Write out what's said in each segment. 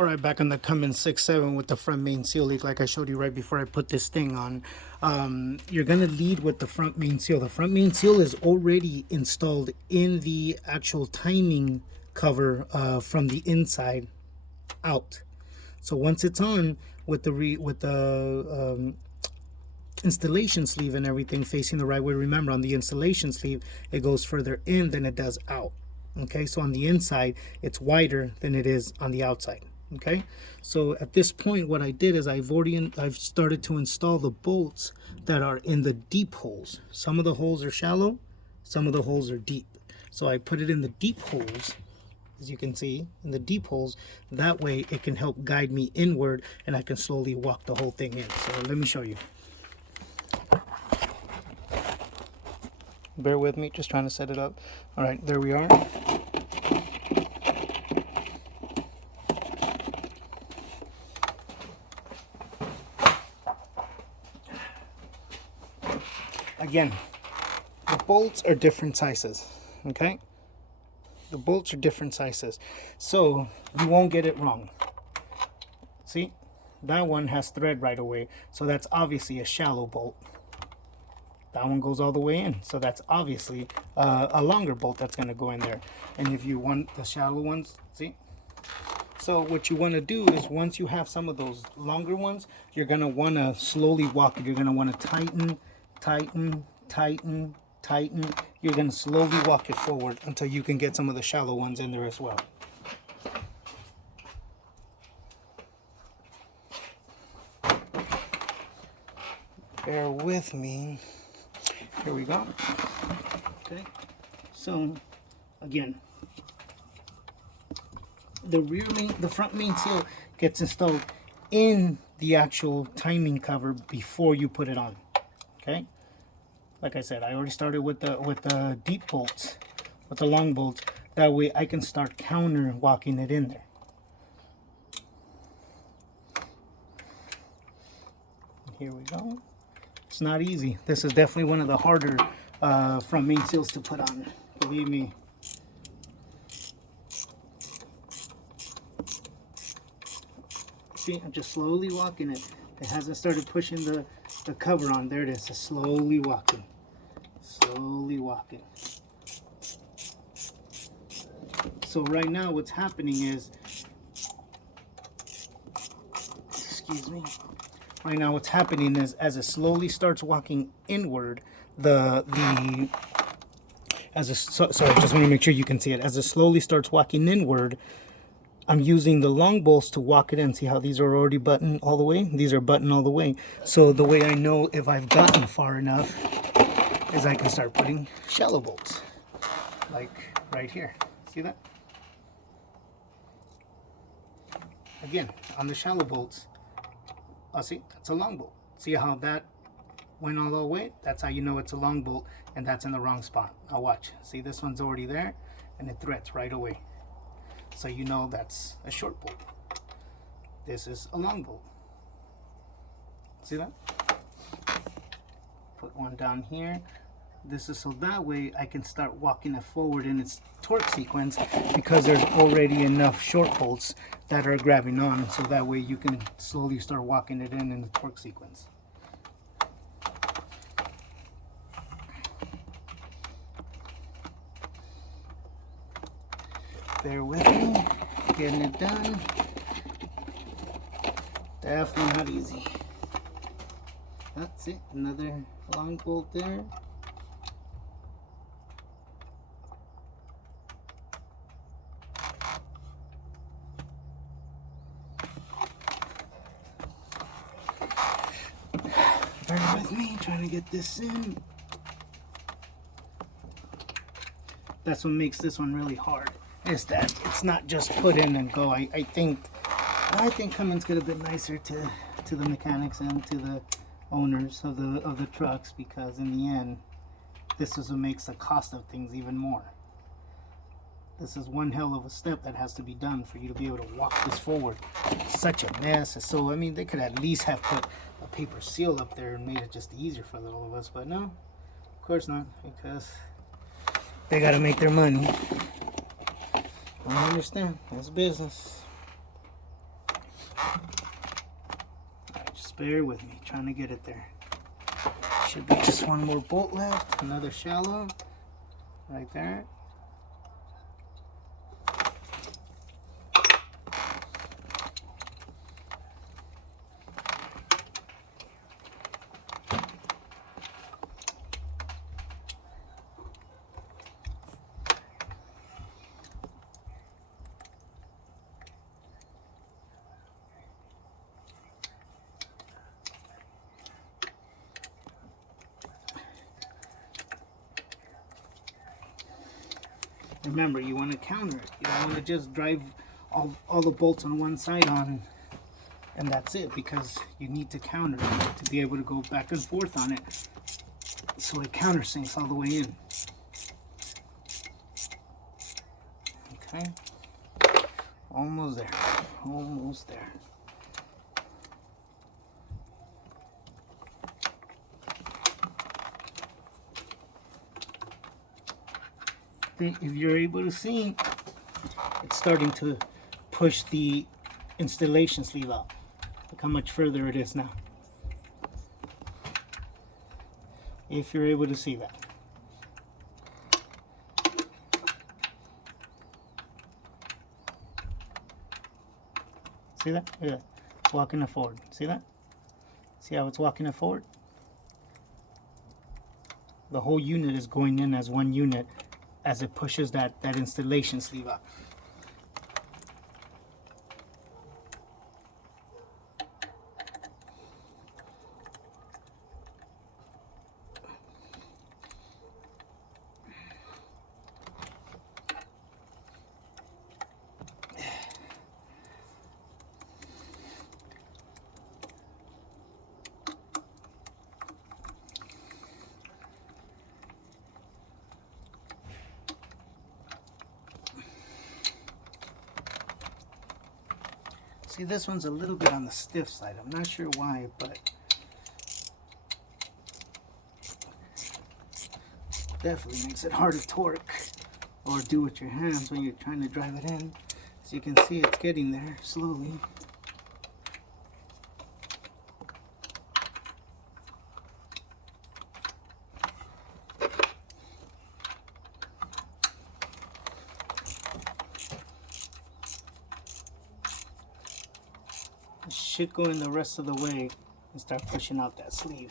All right, back on the Cummins 6.7 with the front main seal leak, like I showed you right before I put this thing on. You're going to lead with the front main seal. The front main seal is already installed in the actual timing cover from the inside out. So once it's on with the installation sleeve and everything facing the right way, remember on the installation sleeve it goes further in than it does out. Okay, so on the inside it's wider than it is on the outside. Okay, so at this point what I did is I've started to install the bolts that are in the deep holes. Some of the holes are shallow, some of the holes are deep. So I put it in the deep holes, as you can see, in the deep holes. That way it can help guide me inward and I can slowly walk the whole thing in. So let me show you. Bear with me, just trying to set it up. All right, there we are. Again, the bolts are different sizes, okay? The bolts are different sizes, so you won't get it wrong. See, that one has thread right away, so that's obviously a shallow bolt. That one goes all the way in, so that's obviously a longer bolt that's going to go in there. And if you want the shallow ones, see? So what you want to do is once you have some of those longer ones, you're going to want to slowly walk it. You're going to want to tighten, tighten, tighten, tighten. You're going to slowly walk it forward until you can get some of the shallow ones in there as well. Bear with me. Here we go. Okay, so again, the front main seal gets installed in the actual timing cover before you put it on. Okay, like I said, I already started with the deep bolts, with the long bolts. That way I can start counter walking it in there. Here we go. It's not easy. This is definitely one of the harder front main seals to put on, believe me. See, I'm just slowly walking it. It hasn't started pushing the cover on. There it is. Just slowly walking. Slowly walking. So right now what's happening is, excuse me. Right now what's happening is as it slowly starts walking inward, sorry, just want to make sure you can see it. As it slowly starts walking inward, I'm using the long bolts to walk it in. See how these are already buttoned all the way? These are buttoned all the way. So the way I know if I've gotten far enough is I can start putting shallow bolts, like right here. See that? Again, on the shallow bolts, see, that's a long bolt. See how that went all the way? That's how you know it's a long bolt, and that's in the wrong spot. Now watch. See, this one's already there, and it threads right away. So you know that's a short bolt. This is a long bolt. See that? Put one down here. This is so that way I can start walking it forward in its torque sequence, because there's already enough short bolts that are grabbing on, so that way you can slowly start walking it in the torque sequence. Bear with me, getting it done. Definitely not easy. That's it, another long bolt there. Bear with me, trying to get this in. That's what makes this one really hard, is that it's not just put in and go. I think Cummins get a bit nicer to the mechanics and to the owners of the trucks, because in the end, this is what makes the cost of things even more. This is one hell of a step that has to be done for you to be able to walk this forward. It's such a mess. So I mean, they could at least have put a paper seal up there and made it just easier for all of us, but no, of course not, because they got to make their money. I understand. It's business. bear with me, trying to get it there. Should be just one more bolt left, another shallow, right there. Remember, you want to counter it. You don't want to just drive all the bolts on one side on and that's it, because you need to counter it to be able to go back and forth on it so it countersinks all the way in. Okay, almost there, almost there. If you're able to see, it's starting to push the installation sleeve out. Look how much further it is now. If you're able to see that. See that? Yeah, it's walking it forward. See that? See how it's walking it forward? The whole unit is going in as one unit as it pushes that installation sleeve out. See, this one's a little bit on the stiff side. I'm not sure why, but definitely makes it hard to torque or do with your hands when you're trying to drive it in. As you can see, it's getting there slowly. Should go in the rest of the way and start pushing out that sleeve.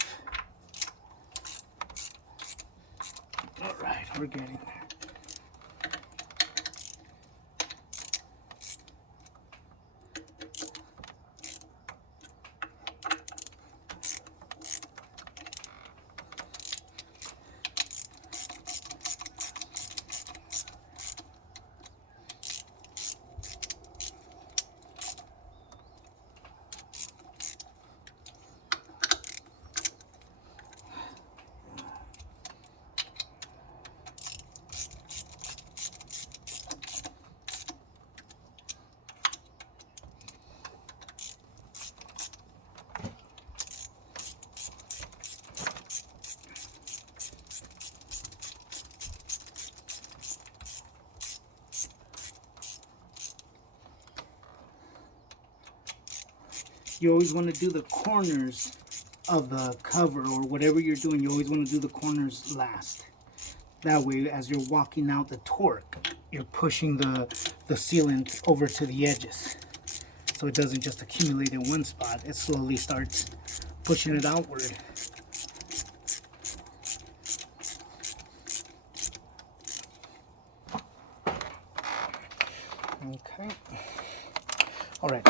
All right, we're getting there. You always want to do the corners of the cover or whatever you're doing. You always want to do the corners last. That way, as you're walking out the torque, you're pushing the sealant over to the edges. So it doesn't just accumulate in one spot. It slowly starts pushing it outward. Okay. All right.